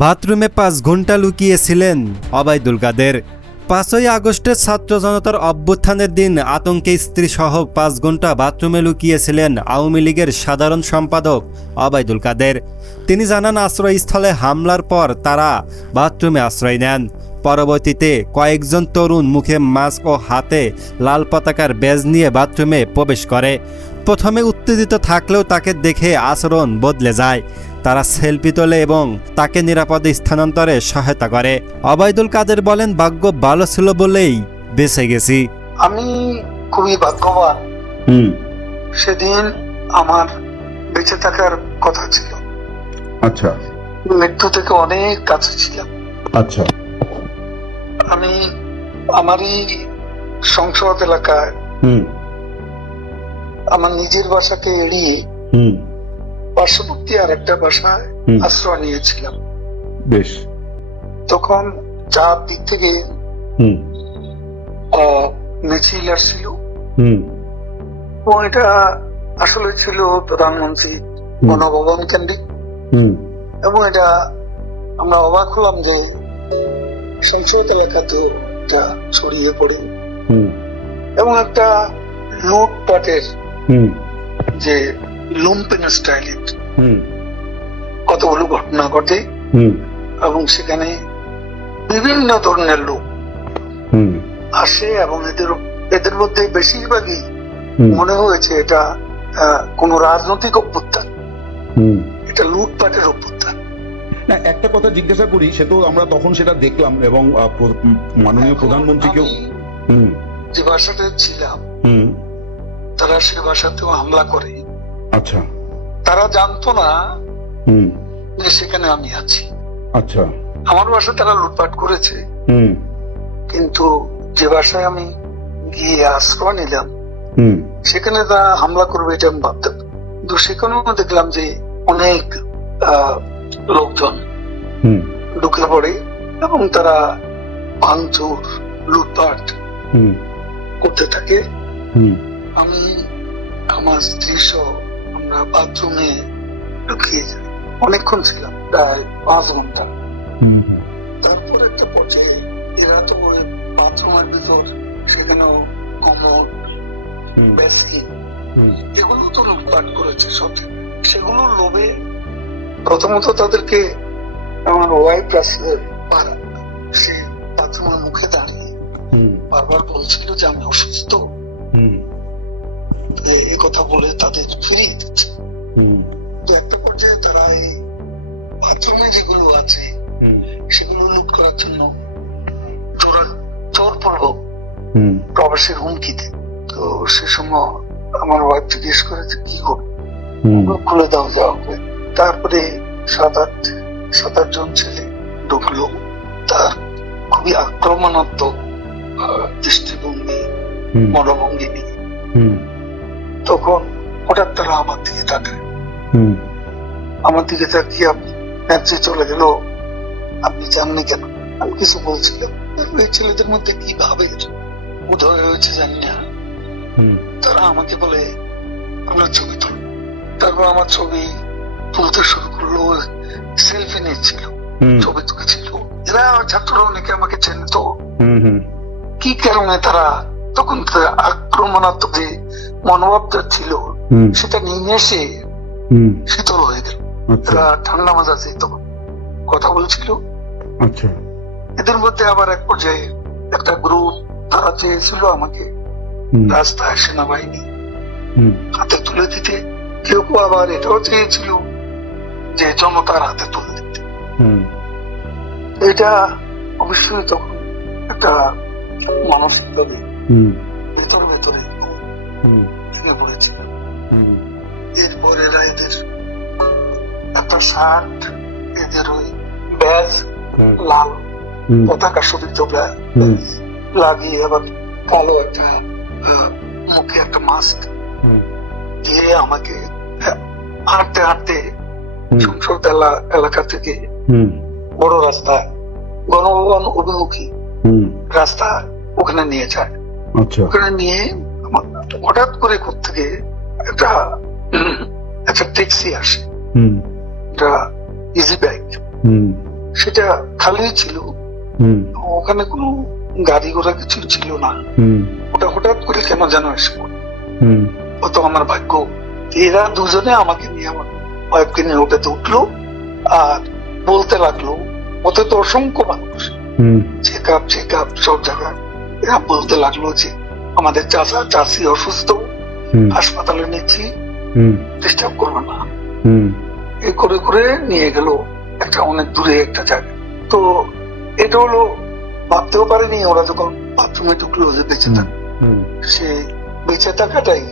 বাথরুমে 5 ঘন্টা লুকিয়েছিলেন ওবায়দুল কাদের। 5ই আগস্টের ছাত্র জনতার অভ্যুত্থানের দিন আতঙ্কে স্ত্রীসহ 5 ঘন্টা বাথরুমে লুকিয়েছিলেন আওয়ামী লীগের সাধারণ সম্পাদক ওবায়দুল কাদের। তিনি জানান, আশ্রয়স্থলে হামলার পর তারা বাথরুমে আশ্রয় নেন। পরবর্তীতে কয়েকজন তরুণ মুখে মাস্ক ও হাতে লাল পতাকার ব্যাজ নিয়ে বাথরুমে প্রবেশ করে। প্রথমে উত্তেজিত থাকলেও তাকে দেখে আচরণ বদলে যায়। তারা সেলফি তোলে এবং তাকে নিরাপদে স্থানান্তরে সহায়তা করে। ওবায়দুল কাদের বলেন, ভাগ্য ভালো ছিল বলেই বেঁচে গেছি। আমি খুবই ভাগ্যবান। সেদিন আমার বেঁচে থাকার কথা ছিল। আচ্ছা, মৃত্যু থেকে অনেক কাছে ছিলাম। আচ্ছা, আমি আমারই সংসদ এলাকায় আমার নিজের বাসাকে এড়িয়ে পার্শ্ববর্তী আর একটা বাসায় আশ্রয় নিয়েছিলাম। বেশ। তখন চার দিক থেকে মিছিল আসছিল এবং এটা আসলে ছিল প্রধানমন্ত্রী গণভবন কেন্দ্রিক, এবং এটা আমরা অবাক হলাম যে সংসদ এলাকাতে এটা ছড়িয়ে পড়ে এবং একটা লুটপাটের যে লুম্পেন স্টাইলের কতগুলো ঘটনা ঘটে এবং সেখানে বিভিন্ন ধরনের লোক আসে এবং এদের মধ্যে বেশিরভাগই মনে হয়েছে এটা কোন রাজনৈতিক অভ্যুত্থান, এটা লুটপাটের অভ্যুত্থান। না, একটা কথা জিজ্ঞাসা করি, সে তো আমরা তখন সেটা দেখলাম এবং মাননীয় প্রধানমন্ত্রীকেও যে বাসাতে ছিলাম তারা সে বাসাতেও হামলা করে। আচ্ছা, তারা জানতো না যে সেখানে আমি আছি। আচ্ছা, আমার বাসায় তারা লুটপাট করেছে, কিন্তু যে বাসায় আমি গিয়ে আশ্রয় নিলাম সেখানে তারা হামলা করবে এটা আমি ভাবতাম। কিন্তু সেখানেও দেখলাম যে অনেক লোকজন ঢুকে পড়ে এবং তারা ভাঙচুর লুটপাট করতে থাকে। আমি আমার স্ত্রী সহ আমরা বাথরুমে ঢুকিয়ে যাই। অনেকক্ষণ ছিলাম, প্রায় 5 ঘন্টা। তারপর একটা পর্যায়ে এরা তো ওই বাথরুমের ভিতর সেখানেও কমোড, বেসিন এগুলো তো লুটপাট করেছে সত্যি। সেগুলোর লোভে প্রথমত তাদেরকে আমার ওয়াইফ সে বাথরুমের মুখে দাঁড়িয়ে বারবার বলছিল যে আমি অসুস্থ, এ কথা বলে তাদের ফিরিয়ে দিচ্ছে। তো একটা পর্যায়ে তারা এই বাথরুমে যেগুলো আছে সেগুলো লুট করার জন্য জোরপূর্বক প্রবেশের হুমকি দেয়। তো সে সময় আমার ওয়াইফ জিজ্ঞেস করেছে কি করবো, খুলে দাও যা হবে। তারপরে 7-8 জন ছেলে ঢুকলো। তার খুবই আক্রমণাত্মক দৃষ্টিভঙ্গি, মনোভঙ্গি নিয়ে। তখন হঠাৎ তারা আমার দিকে তাকায়, আমার দিকে তাকিয়ে ন্যাচে চলে গেল, আপনি জাননি কেন? আমি কিছু বলছিলাম। এই ছেলেদের মধ্যে কি ভাবে উদয় হয়েছে জানি না, তারা আমাকে বলে আমরা ছবি তুল। তারপর আমার ছবি তুলতে শুরু করলো, সেলফি নিচ্ছিল, ছবি তুলেছিল। এরা ছাত্ররা অনেকে আমাকে চেনত। কি কারণে তারা তখন আক্রমণাত্মক যে মনোভাবটা ছিল সেটা নিয়ে এসে শীতল হয়ে গেল। তারা ঠান্ডা মাজাজে তখন কথা বলছিল। আচ্ছা, এদের মধ্যে আবার এক পর্যায়ে একটা গ্রুপ তারা চেয়েছিল আমাকে রাস্তায় সেনাবাহিনী হাতে তুলে দিতে। কেউ কেউ আবার এটাও চেয়েছিল যে জনতার হাতে তুলে দিতে। এটা অবশ্যই তখন একটা মানসিক ভাবে ভেতরে ভেতরে ভেঙে পড়েছিল। এরপর এরা এদের একটা শার্ট, এদের ওই ব্যাজ, লাল পতাকা সবুজ লাগিয়ে আবার কালো একটা মুখে একটা মাস্ক দিয়ে আমাকে হাঁটতে হাঁটতে সংসদ এলাকা থেকে বড় রাস্তা, গণভবন অভিমুখী রাস্তা, ওখানে নিয়ে যায়। ওখানে নিয়ে হঠাৎ করে কোত্থেকে একটা ট্যাক্সি আসে, একটা ইজি বাইক। সেটা খালি ছিল, ওখানে কোনো গাড়ি ঘোড়া কিছু ছিল না। ওটা হঠাৎ করে কেন যেন এসে পড়লো। ও তো আমার ভাগ্য। এরা দুজনে আমাকে নিয়ে, আমার ওয়াইফকে নিয়ে ওটাতে উঠলো আর বলতে লাগলো, ওতে তো অসংখ্য মানুষ, চেক আপ সব জায়গায়। এরা বলতে লাগলো যে আমাদের চাচা চাচি অসুস্থ, হাসপাতালে নিচ্ছি, ডিস্টার্ব করবে না। এই করে করে নিয়ে গেল একটা অনেক দূরে একটা জায়গা। তো এটা হলো, ভাবতেও পারেনি ওরা যখন বাথরুমে ঢুকলো যে বেঁচে থাকা, সে বেঁচে থাকাটাই